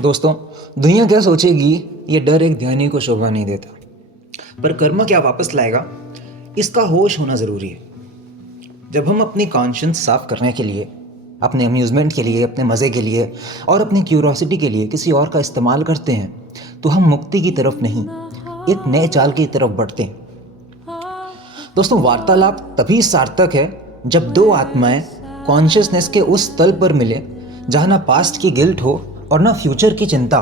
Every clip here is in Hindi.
दोस्तों, दुनिया क्या सोचेगी ये डर एक ध्यानी को शोभा नहीं देता। पर कर्म क्या वापस लाएगा इसका होश होना ज़रूरी है। जब हम अपनी कॉन्शियंस साफ करने के लिए, अपने अम्यूज़मेंट के लिए, अपने मज़े के लिए और अपनी क्यूरोसिटी के लिए किसी और का इस्तेमाल करते हैं तो हम मुक्ति की तरफ नहीं, एक नए चाल की तरफ बढ़ते हैं। दोस्तों, वार्तालाप तभी सार्थक है जब दो आत्माएं कॉन्शियसनेस के उस तल पर मिले जहाँ ना पास्ट की गिल्ट हो और ना फ्यूचर की चिंता,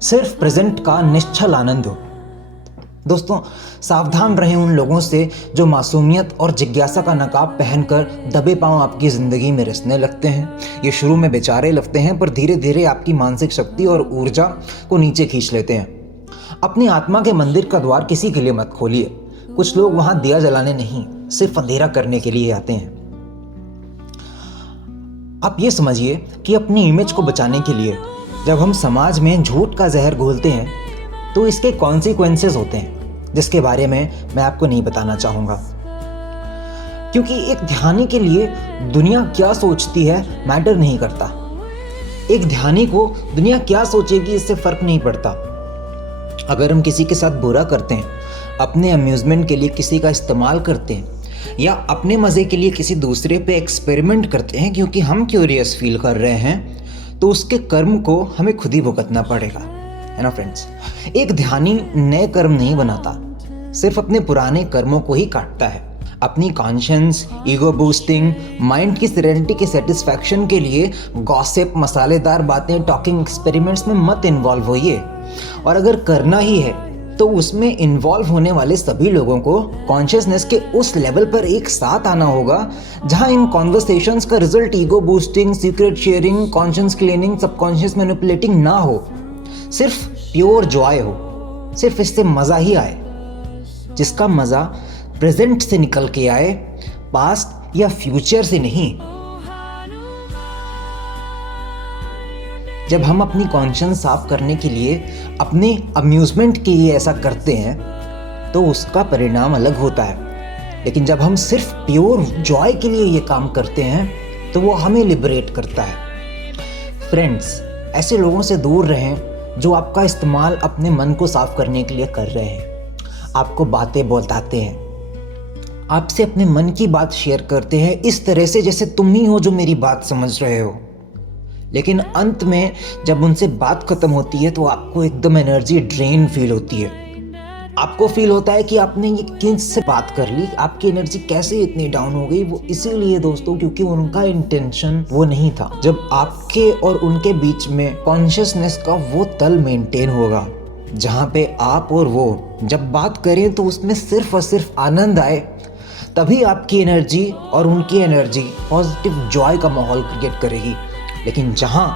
सिर्फ प्रेजेंट का निश्चल आनंद हो। दोस्तों, सावधान रहें उन लोगों से जो मासूमियत और जिज्ञासा का नकाब पहनकर दबे पांव आपकी ज़िंदगी में रिसने लगते हैं। ये शुरू में बेचारे लगते हैं पर धीरे धीरे आपकी मानसिक शक्ति और ऊर्जा को नीचे खींच लेते हैं। अपनी आत्मा के मंदिर का द्वार किसी के लिए मत खोलिए। कुछ लोग वहाँ दिया जलाने नहीं, सिर्फ अंधेरा करने के लिए आते हैं। आप ये समझिए कि अपनी इमेज को बचाने के लिए जब हम समाज में झूठ का जहर घोलते हैं तो इसके कॉन्सिक्वेंसेस होते हैं, जिसके बारे में मैं आपको नहीं बताना चाहूँगा। क्योंकि एक ध्यानी के लिए दुनिया क्या सोचती है मैटर नहीं करता। एक ध्यानी को दुनिया क्या सोचेगी इससे फ़र्क नहीं पड़ता। अगर हम किसी के साथ बुरा करते हैं, अपने अम्यूज़मेंट के लिए किसी का इस्तेमाल करते हैं या अपने मज़े के लिए किसी दूसरे पे एक्सपेरिमेंट करते हैं क्योंकि हम क्यूरियस फील कर रहे हैं, तो उसके कर्म को हमें खुद ही भुगतना पड़ेगा, है ना फ्रेंड्स। एक ध्यानी नए कर्म नहीं बनाता, सिर्फ अपने पुराने कर्मों को ही काटता है। अपनी कॉन्शियंस, ईगो बूस्टिंग, माइंड की सेरेनिटी के सेटिस्फैक्शन के लिए गॉसिप, मसालेदार बातें, टॉकिंग एक्सपेरिमेंट्स में मत इन्वॉल्व होइए। और अगर करना ही है तो उसमें इन्वॉल्व होने वाले सभी लोगों को कॉन्शियसनेस के उस लेवल पर एक साथ आना होगा जहां इन कॉन्वर्सेशंस का result ego boosting, secret sharing, conscious cleaning, subconscious manipulating ना हो, सिर्फ प्योर जॉय हो। सिर्फ इससे मज़ा ही आए, जिसका मज़ा प्रेजेंट से निकल के आए, पास्ट या फ्यूचर से नहीं। जब हम अपनी कॉन्शियंस साफ करने के लिए, अपने अम्यूज़मेंट के लिए ऐसा करते हैं तो उसका परिणाम अलग होता है। लेकिन जब हम सिर्फ प्योर जॉय के लिए ये काम करते हैं तो वो हमें लिबरेट करता है। फ्रेंड्स, ऐसे लोगों से दूर रहें जो आपका इस्तेमाल अपने मन को साफ करने के लिए कर रहे हैं। आपको बातें बताते हैं, आपसे अपने मन की बात शेयर करते हैं इस तरह से जैसे तुम ही हो जो मेरी बात समझ रहे हो। लेकिन अंत में जब उनसे बात खत्म होती है तो आपको एकदम एनर्जी ड्रेन फील होती है। आपको फील होता है कि आपने ये किससे बात कर ली, आपकी एनर्जी कैसे इतनी डाउन हो गई। वो इसीलिए दोस्तों क्योंकि उनका इंटेंशन वो नहीं था। जब आपके और उनके बीच में कॉन्शियसनेस का वो तल मेंटेन होगा जहाँ पे आप और वो जब बात करें तो उसमें सिर्फ और सिर्फ आनंद आए, तभी आपकी एनर्जी और उनकी एनर्जी पॉजिटिव जॉय का माहौल क्रिएट करेगी। लेकिन जहाँ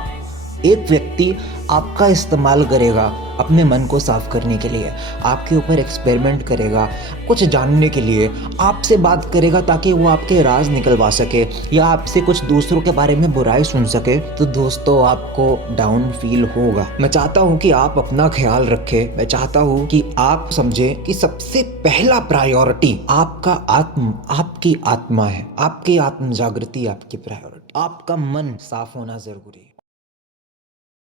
एक व्यक्ति आपका इस्तेमाल करेगा अपने मन को साफ करने के लिए, आपके ऊपर एक्सपेरिमेंट करेगा, कुछ जानने के लिए आपसे बात करेगा ताकि वो आपके राज निकलवा सके या आपसे कुछ दूसरों के बारे में बुराई सुन सके, तो दोस्तों आपको डाउन फील होगा। मैं चाहता हूँ कि आप अपना ख्याल रखें। मैं चाहता हूँ कि आप समझें कि सबसे पहला प्रायोरिटी आपकी आत्मा है। आपकी आत्म जागृति आपकी प्रायोरिटी। आपका मन साफ होना जरूरी है।